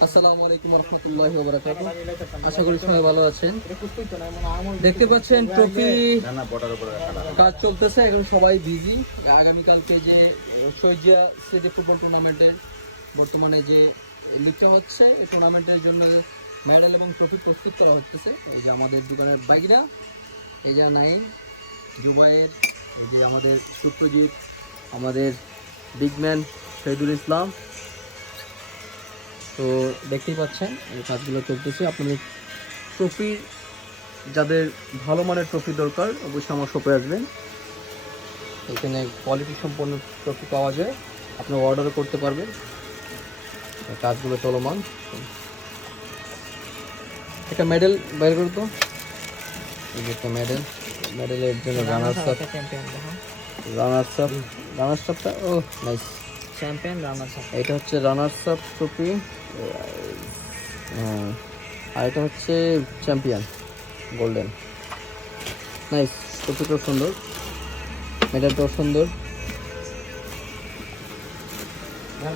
আসসালামু আলাইকুম রহমতুল্লাহি ওয়া বারাকাতুহু। আশা করি সবাই ভালো আছেন। দেখতে পাচ্ছেন ট্রফি কাজ চলতেছে, এখন সবাই বিজি। আগামীকালকে যে শহীদিয়া সিটি ফুটবল টুর্নামেন্টের বর্তমানে যে লিগটা হচ্ছে, এই টুর্নামেন্টের জন্য মেডেল এবং ট্রফি প্রস্তুত করা হচ্ছে। এই যে আমাদের দোকানের বাইকরা, এই যে নাইম, জুবাইর, এই যে আমাদের সূত্রজিৎ, আমাদের বিগম্যান শহীদুল ইসলাম। তো দেখতেই পাচ্ছেন এই কাজগুলো চলতেছে। আপনাদের ট্রফির, যাদের ভালো মানের ট্রফি দরকার, অবশ্যই আমার শপে আসবেন। এখানে কোয়ালিটি সম্পন্ন ট্রফি পাওয়া যায়, আপনি অর্ডারও করতে পারবেন। কাজগুলো চলমান। একটা মেডেল বাইর করে তো, এই যে একটা মেডেলের জন্য রানার্স আপটা ও নাইস চ্যাম্পিয়ন রানার্স আপ। এটা হচ্ছে রানার্স আপ ট্রফি, আর এটা হচ্ছে চ্যাম্পিয়ন গোল্ডেন। নাইস, ট্রফিটাও সুন্দর, মেডেলটাও সুন্দর।